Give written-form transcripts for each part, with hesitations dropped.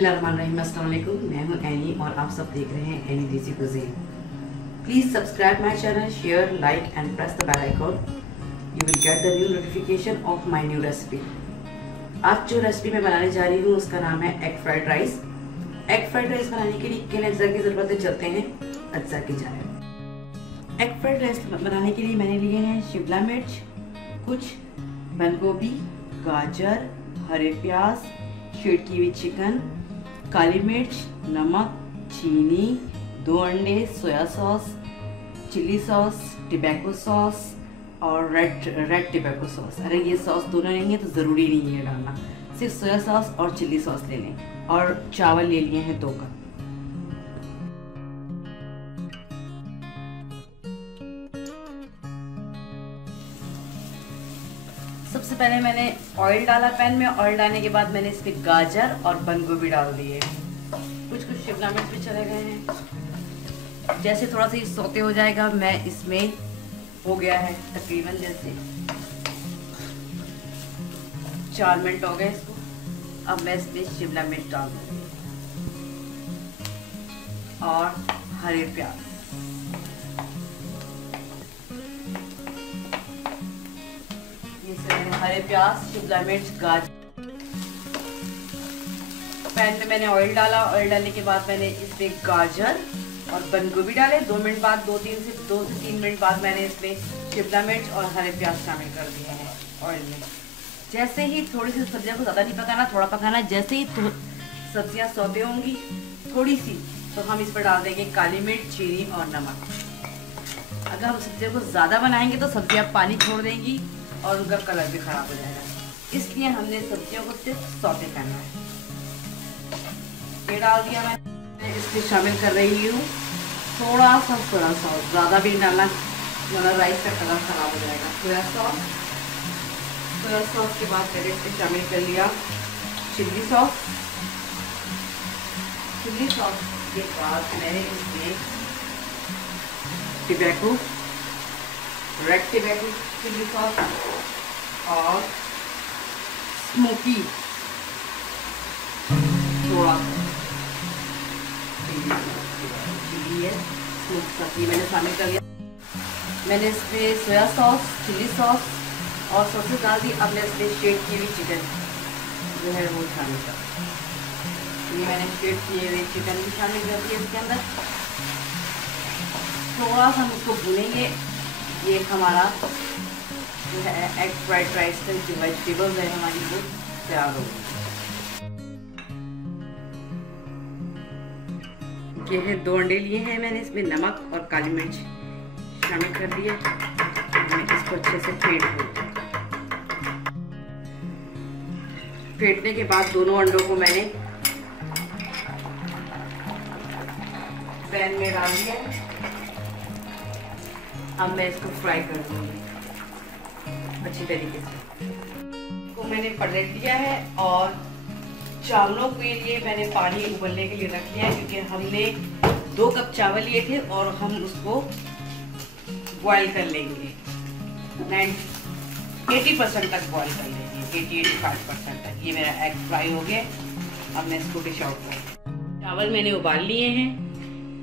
बिस्मिल्लाहिर्रहमानिर्रहीम। अस्सलाम वालेकुम। मैं हूं एनी और आप सब देख रहे हैं any desi cuisine. Please subscribe my channel, share, like and press the bell icon. You will get the new notification of my new recipe. आज जो रेसिपी मैं बनाने जा रही हूँ उसका नाम है egg fried rice. Egg fried rice बनाने के लिए किन अज्जा की जरूरत है, चलते हैं अज्जा की जानिब। एग फ्राइड राइस बनाने के लिए मैंने लिए हैं शिमला मिर्च, कुछ बंद गोभी, गाजर, हरे प्याज, छिड़की हुई चिकन, काली मिर्च, नमक, चीनी, 2 अंडे, soya sauce, chilli sauce, Tabasco sauce और रेड टबैको सॉस। अगर ये सॉस दोनों नहीं है तो ज़रूरी नहीं है डालना, सिर्फ सोया सॉस और चिली सॉस ले लें। और चावल ले लिए हैं 2 कप। सबसे पहले मैंने ऑयल डाला पैन में। ऑयल डालने के बाद मैंने इसमें गाजर और बंद गोभी डाल दिए। कुछ शिमला मिर्च भी चले गए हैं। जैसे थोड़ा सा ये सौते हो जाएगा, मैं इसमें हो गया है तकरीबन जैसे 4 मिनट हो गए इसको। अब मैं इसमें शिमला मिर्च डाल दूंगी और हरे प्याज। हरे प्याज, शिमला मिर्च, गाजर। पैन में मैंने ऑयल डाला। ऑयल डालने के बाद मैंने इसमें गाजर और बंद गोभी डाले। 2 मिनट बाद 2 से 3 मिनट बाद मैंने इसमें शिमला मिर्च और हरे प्याज शामिल कर दिए हैं ऑयल में। जैसे ही थोड़ी सी सब्जियां को ज़्यादा नहीं पकाना, थोड़ा पकाना। जैसे ही सब्जियां सौते होंगी थोड़ी सी, तो हम इस पर डाल देंगे काली मिर्च, चीनी और नमक। अगर हम सब्जियों को ज़्यादा बनाएंगे तो सब्जियां पानी छोड़ देंगी और उनका कलर भी खराब हो जाएगा, इसलिए हमने सब्जियों को सिर्फ सौते करना है। ये डाल दिया मैं इसमें शामिल कर रही हूँ थोड़ा सा सोया सॉस। ज़्यादा भी डालना वरना राइस का कलर खराब हो जाएगा। सोया सॉस के बाद मैंने इसमें शामिल कर लिया चिल्ली सॉस। चिल्ली सॉस के बाद मैंने इसमें tobacco, red tobacco chilli sauce और स्मोकी थोड़ा चिली है, स्मोकी सब्जी मैंने शामिल कर लिया। मैंने इसमें सोया सॉस, चिली सॉस और सॉसेस डाल दी। अब मैं इसमें शेक की हुई चिकन जो है वो शामिल कर। ये मैंने शेक किए हुए चिकन भी शामिल कर दिया इसके अंदर। थोड़ा सा हम उसको भूनेंगे। ये हमारा जो है एग फ्राइड राइस का जो वेजिटेबल्स है हमारी वो तैयार हो गई। ये है 2 अंडे लिए हैं मैंने, इसमें नमक और काली मिर्च शामिल कर दिया। मैं इसको अच्छे से फेंट दूँ। फेंटने के बाद दोनों अंडों को मैंने पैन में डाल दिया। अब मैं इसको फ्राई कर दूंगी अच्छी तरीके से। इसको मैंने पलट दिया है और चावलों के लिए मैंने पानी उबलने के लिए रख लिया है, क्योंकि हमने 2 कप चावल लिए थे और हम उसको बॉईल कर लेंगे। 80% तक बॉईल कर लेंगे, 80-85% तक। ये मेरा एग फ्राई हो गया। अब मैं इसको डिश आउट करूँ। चावल मैंने उबाल लिए हैं,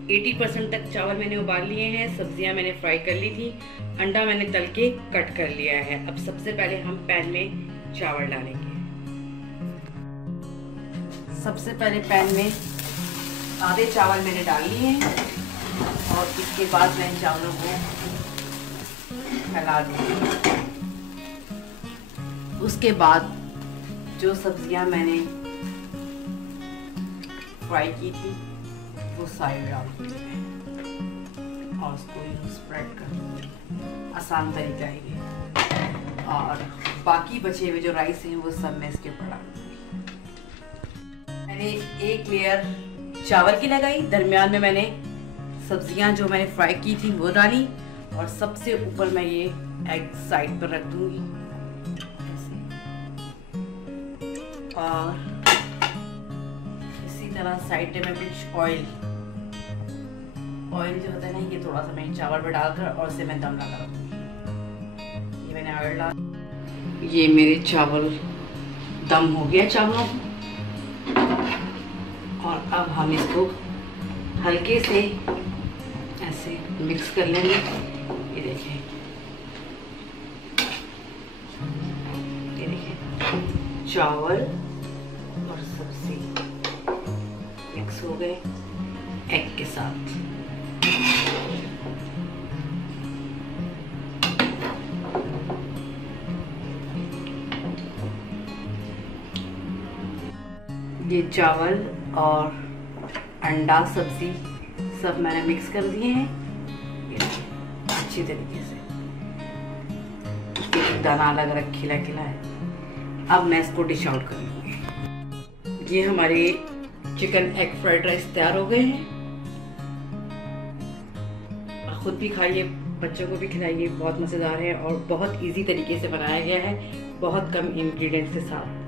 80% तक चावल मैंने उबाल लिए हैं। सब्जियां मैंने फ्राई कर ली थी। अंडा मैंने तल के कट कर लिया है। अब सबसे पहले हम पैन में चावल डालेंगे। सबसे पहले पैन में आधे चावल मैंने डाल लिए हैं और इसके बाद मैं चावलों को फैला दूंगी। उसके बाद जो सब्जियां मैंने फ्राई की थी वो साइड डाल दूंगी और उसको स्प्रेड कर दूंगी। आसान तरीका है ये। और बाकी बचे हुए जो राइस हैं वो सब मैं इसके ऊपर डाल दूंगी। मैंने एक लेयर चावल की लगाई, दरमियान में मैंने सब्जियां जो मैंने फ्राई की थी वो डाली और सबसे ऊपर मैं ये एग साइड पर रख दूंगी ऐसे। और इसी तरह साइड में कुछ ऑयल जो होता है ना, ये थोड़ा सा मैं चावल पर डालकर और इसे मैं दम लगा दूंगी। ये मैंने ऑयल डाल। ये मेरे चावल दम हो गया। चावलों और अब हम इसको हल्के से ऐसे मिक्स कर लेंगे। ये देखिए, चावल और सब्जी मिक्स हो गए एग के साथ। ये चावल और अंडा सब्जी सब मैंने मिक्स कर दिए हैं अच्छी तरीके से। एक दाना अलग अलग खिला खिला है। अब मैं इसको डिश आउट कर लूँगी। ये हमारे चिकन एग फ्राइड राइस तैयार हो गए हैं। खुद भी खाइए, बच्चों को भी खिलाइए, बहुत मज़ेदार है और बहुत इजी तरीके से बनाया गया है, बहुत कम इंग्रेडिएंट्स के साथ।